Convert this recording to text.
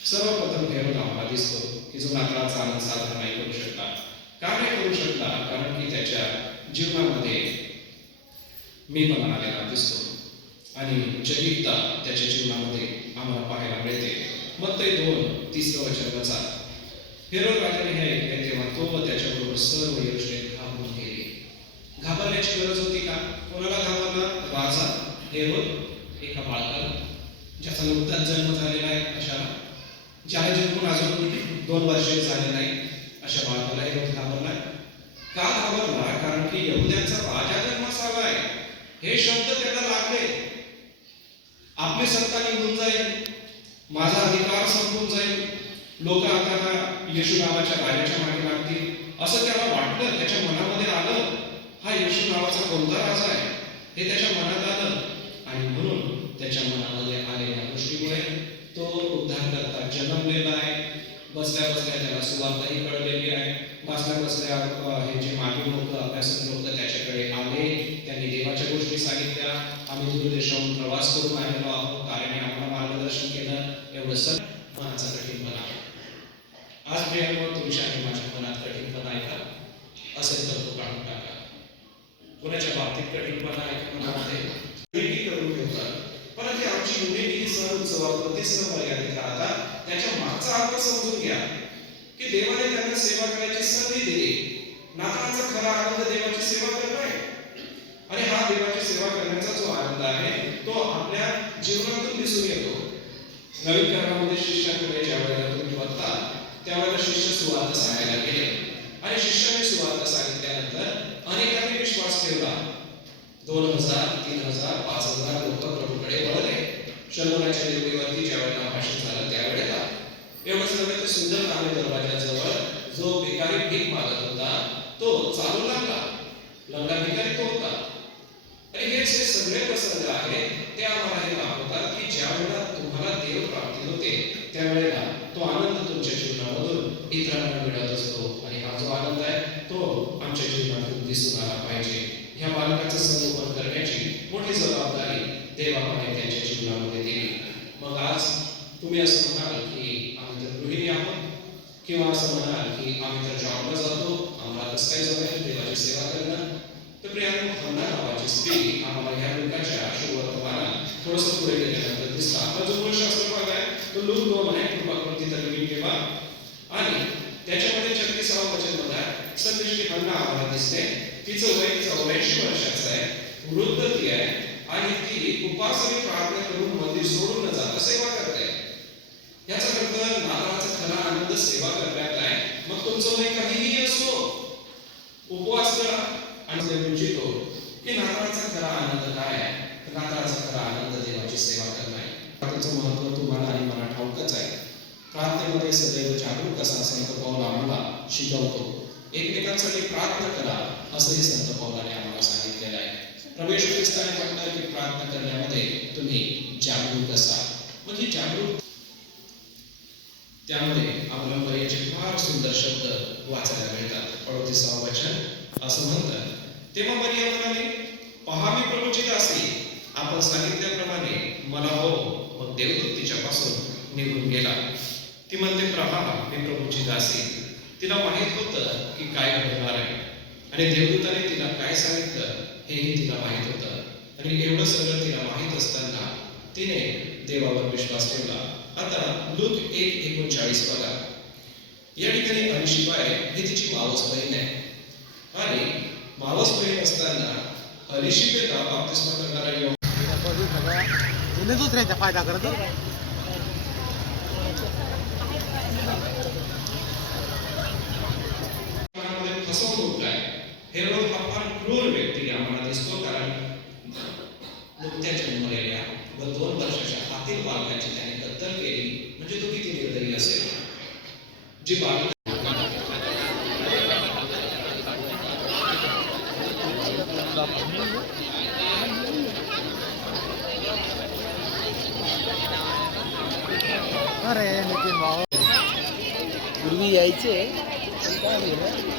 सर्वप्रथम हेरोद आम्हाला दिसतो की जो नाताळाचा आनंद साजरा नाही करू शकला. का नाही करू शकला? कारण की त्याच्या जीवनामध्ये मीपणा आलेला दिसतो आणि जैविकता त्याच्या जीवनामध्ये आम्हाला पाहायला मिळते. मत्तई 2:30 हेरोद राजाने हे ऐकले तेव्हा तो व त्याच्याबरोबर सर्व यरूशलेम घाबरून गेले. घाबरण्याची गरज होती का? कोणाला घाबरला? राजा हेरोद एका बाळकाला, ज्याचा नुकताच जन्म झालेला आहे, अशाला, ज्याला जन्मून अजून 2 वर्षे झाले नाही, अशा बाळकाला हेरोद घाबरला. का घाबरला? कारण की यहुद्यांचा राजा जन्मास आलाय हे शब्द त्याला लागले. आपली सत्ता निघून जाईल, माझा अधिकार संपून जाईल, लोक आता येशू नावाच्या राजाच्या मागे लागतील असं त्याला वाटलं. त्याच्या मनामध्ये आलं हा येशू नावाचा कोणता राजा आहे हे त्याच्या मनात आलं आणि म्हणून त्याच्या मनामध्ये आलेल्या गोष्टीमुळे तो उद्धारकर्ता जन्मलेला आहे. बसल्या बसल्या त्याला सुवार्ताही कळलेली आहे. बसल्या बसल्या हे जे मागे लोक, अभ्यासक लोक त्याच्याकडे आले, त्यांनी देवाच्या गोष्टी सांगितल्या. आम्ही दूरदेशाहून प्रवास करून आलेलो आहोत, तारेने आम्हाला मार्गदर्शन केलं. एवढं सर मनाचा कठीणपणा. आज प्रियांनो, तुमच्या आणि माझ्या मनात कठीणपणा आहे का? असेल तर तो काढून टाका. कोणाच्या बाबतीत कठीणपणा आहे का मनामध्ये? युनिटी करून ठेवतात, परंतु आमची युनिटी ही सण उत्सवापुरतीच न मर्यादित राहता त्याच्या मागचा अर्थ समजून घ्या की देवाने त्यांना सेवा करायची संधी दिली. नाताळाचा खरा आनंद देवाची सेवा करणं आहे आणि हा देवाची सेवा करण्याचा जो आनंद आहे तो आपल्या जीवनातून दिसून येतो. नवीन करारामध्ये शिष्याकडे ज्या वेळेला तुम्ही बघता त्यावेळेला शिष्य सुवार्थ सांगायला गेले आणि शिष्याने सुवार्थ सांगितल्यानंतर अनेकांनी विश्वास ठेवला. 2000, 3000, 5000 लोक प्रभूकडे वळले. शंभराच्या देवळीवरती ज्या वेळेला भाषण झालं त्यावेळेला एवढंच नव्हे तर सुंदर नामे दरवाजाजवळ जो भिकारी भीक मागत होता तो चालू लागला. लंगडा भिकारी तो होता. आणि हेच हे सगळे प्रसंग आहेत ते आम्हाला हे दाखवतात की ज्या वेळेला तुम्हाला देव प्राप्ती होते त्यावेळेला तो आनंद तुमच्या जीवनामधून इतरांना मिळत असतो आणि हा जो आनंद आहे तो आमच्या जीवनातून दिसून आला पाहिजे. ह्या बालकाचं संगोपन करण्याची मोठी जबाबदारी देवाने त्यांच्या जीवनामध्ये दिली. मग आज तुम्ही असं म्हणाल की आम्ही तर गृहिणी आहोत किंवा असं म्हणाल की आम्ही तर जॉबला जातो, आम्हाला कसं काय जमेल देवाची सेवा करणं? तर प्रियांनो, हन्ना नावाची स्त्री आम्हाला ह्या लोकांच्या सुवर्तमानात थोडंसं पुढे गेल्यानंतर दिसतं. आपला जो मूळशास्त्र भाग आहे तो लूक 2 आहे, कृपाकृती तर मी ठेवा आणि त्याच्यामध्ये 36वा वचन बघा. सदृष्टी हन्ना आम्हाला दिसते. तिचं वय 84 वर्षाचं आहे, वृद्ध ती आहे आणि ती उपास आणि प्रार्थना करून मंदिर सोडून न जाता सेवा करते. याचा अर्थ नाताळाचा खरा आनंद सेवा करण्यात आहे. मग तुमचं वय काहीही असो, उपवास करा आणि रुचितो की नाताळाचा खरा आनंद काय आहे? नाताळाचा खरा आनंद देवाची सेवा करणं आहे. त्याचं महत्त्व तुम्हाला आणि मला ठाऊकच आहे. प्रार्थनेमध्ये सदैव जागरूक असा संत पौल आम्हाला शिकवतो. एकमेकांसाठी प्रार्थना करा असंही संत पौलाने आम्हाला सांगितलेलं आहे. प्रवेश ख्रिस्ताने म्हटलं की प्रार्थना करण्यामध्ये तुम्ही जागरूक असा. मग ही जागरूक त्यामध्ये आम्हाला बरेच फार सुंदर शब्द वाचायला मिळतात. 38वा वचन असं म्हणतात, तेव्हा मरियम म्हणाली, पहा मी प्रभूची दासी, आपण सांगितल्याप्रमाणे मला हो. मग देवदूत तिच्यापासून निघून गेला. ती म्हणते, पहा मी प्रभूची दासी. तिला माहित होतं की काय घडणार आहे आणि देवदूताने तिला काय सांगितलं हेही तिला माहित होतं आणि एवढं सगळं तिला माहित असताना तिने देवावर विश्वास ठेवला. आता लूक 1:39 बघा. या ठिकाणी अलिशिबा ही तिची मावस बहीण आहे आणि मावस बहीण असताना अलिशिबेला बाप्तिस्मा करणारा दुसऱ्याचा फायदा करतो. फसवणूक आहे. हेरोद हा फार क्रूर व्यक्ती आम्हाला दिसतो, कारण नुकत्याच जन्मलेल्या व 2 वर्षाच्या आतील बालकाची त्याने कत्तल केली. म्हणजे तो किती निर्दयी असेल. जी बालक अरे नितीन भाऊ पूर्वी यायचे काय झालं?